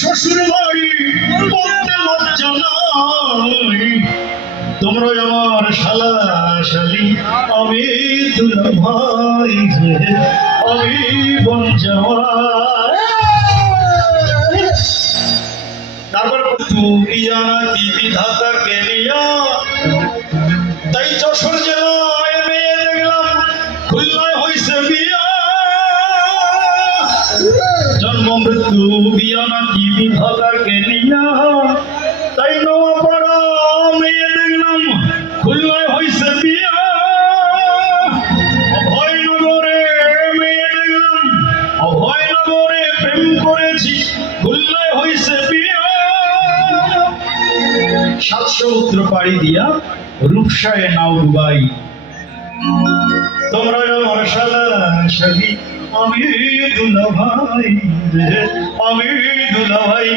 শ্বশুর বাড়ি বলতে লজ্জা নাই। তোমরা আমার শালা শালি, আমি দুলা ভাই, আমি বোন জামাই। তারপর তুমি জানা কি বিধাতাকে নিয়া, তাই যশোর জেলায় মেয়ে দেখলাম খুলনায় হইছে বিয়া। জন্ম মৃত্যু বিয়া নাকি বিধাতাকে নিয়া, তাই নোয়াপাড়া মেয়ে দেখলাম খুলনায় হইছে বিয়া। অভয়নগরে মেয়ে দেখলাম, অভয়নগরে প্রেম করেছি খুলনায় হইছে বিয়া। 7 সমুদ্র পাড়ি দিয়া রূপসায় নাও ডুবাই। তোমরা আমার শালা শালি, আমি দুলা ভাই, আমি দুলা ভাই।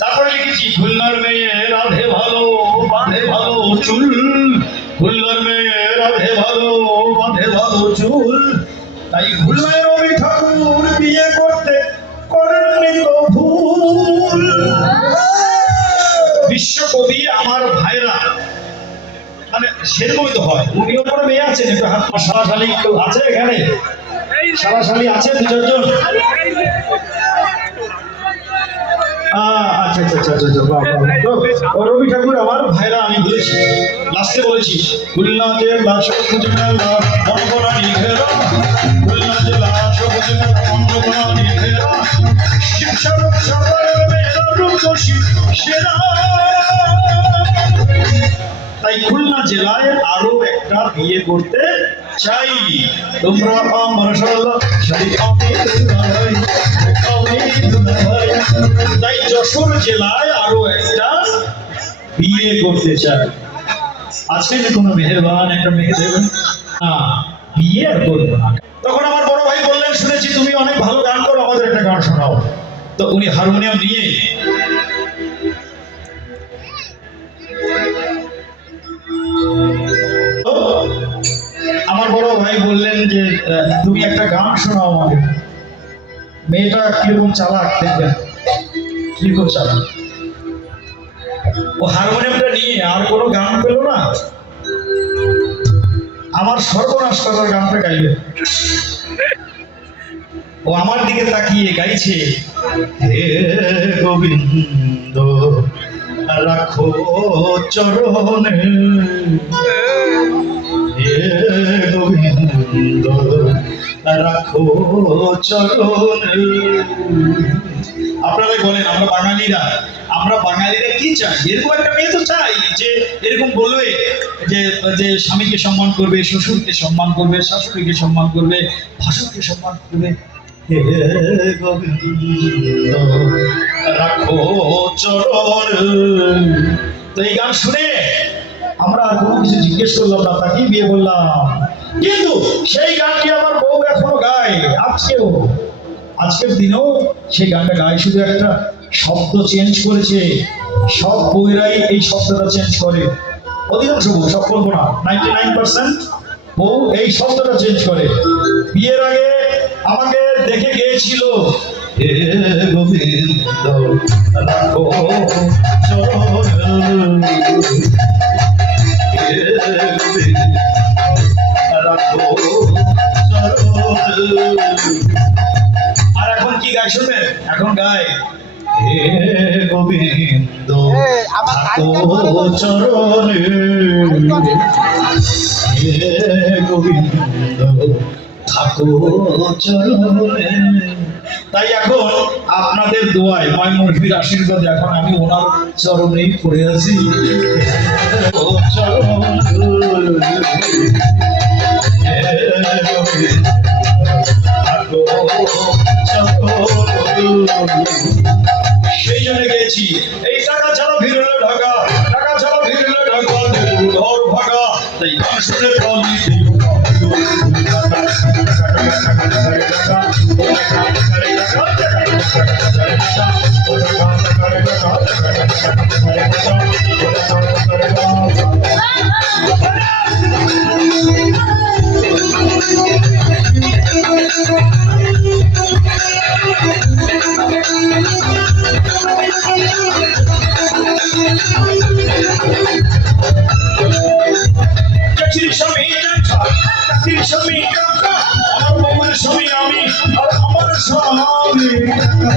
তারপরে লিখেছি খুলনার মেয়ে রাধে ভালো, বাঁধে ভালো চুল। খুলনার মেয়ে রাধে ভালো, বাঁধে ভালো চুল। তাই খুলনায় রবি ঠাকুর বিয়ে করতে করেননি তো ভুল। বিশ্বকবি আমার ভাইরা মানে সেরকমই তো হয়। উনিও কোনো মেয়ে আছেন, একটু হাত সারাশালি কেউ আছে এখানে? সারাশালি আছে 2-4 জন? আচ্ছা আচ্ছা আচ্ছা আচ্ছা, রবি ঠাকুর আমার ভাইরা আমি বলেছি, লাস্টে বলেছি খুলনা জেলা সবুজ মেলা মনগড়ানি ঘেরা, খুলনা জেলা সবুজ মেলা মনগড়ানি ঘেরা, শিবসরক সবার মেলা রূপসী সেরা। তাই খুলনা জেলায় আরো একটা বিয়ে করতে চাই। তোমরা আমার শালা শালি, আমি দুলা ভাই, আমি দুলা ভাই। তাই যশোর জেলায় আরো একটা বিয়ে করতে চাই। আছেন কোনো মেহেরবান একটা মেয়ে দেবেন? না, বিয়ে আর করবো না। তখন আমার বড় ভাই বললেন, শুনেছি তুমি অনেক ভালো গান করো, আমাদের একটা গান শোনাও। তো উনি হারমোনিয়াম নিয়ে আমার বড় ভাই বললেন যে তুমি একটা গান শোনাও আমাকে। মেয়েটা কিরকম চালাক দেখবেন, কিরকম চালাক। ও হারমোনিয়ামটা নিয়ে আর কোনো গান পেল না, আমার সর্বনাশ করার গানটা গাইবে। ও আমার দিকে তাকিয়ে গাইছে, হে গোবিন্দ রাখো চরণে, হে গোবিন্দ রাখো চরণে। আপনারা বলেন আমরা বাঙালিরা কি চাই? এরকম একটা মেয়ে তো চাই যে এরকম বলবে যে যে স্বামীকে সম্মান করবে, শ্বশুরকে সম্মান করবে, শাশুড়িকে সম্মান করবে, ভাসুরকে সম্মান করবে। হে গোবিন্দ রাখো চরণে। তো এই গান শুনে আমরা আর কোনো কিছু জিজ্ঞেস করলাম না, তাকেই বিয়ে বললাম। কিন্তু সেই গানটি আমার বউ এখনো গায়, আজকের দিনেও সেই গানটা গায়। শুধু একটা শব্দ চেঞ্জ করেছে। সব বউরাই এই শব্দটা চেঞ্জ করে, অধিকাংশ বউ, সব বলবো না, 99% বউ এই শব্দটা চেঞ্জ করে। বিয়ের আগে আমাকে দেখে গিয়েছিল, হে গোবিন্দ রাখো চরণে, হে গোবিন্দ রাখো চরণে। আর এখন কি গায় শুনবেন? এখন গায়, হে গোবিন্দ থাকো চরণে, হে গোবিন্দ থাকো চরণে। তাই এখন আপনাদের দোয়ায়, ময়মনসির আশীর্বাদে এখন আমি ওনার চরণেই পড়ে আছি। সেই জন্য গেছি, এই টাকা ছাড়া ভিড়লে ঢাকা, টাকা ছাড়া ভিড়লে ঢাকা, ঘর ভাগা। তাই গান শুনে তিন স্বামী কাকা, আমার বউয়ের স্বামী আমি, আর আমার স্বামী কাকা।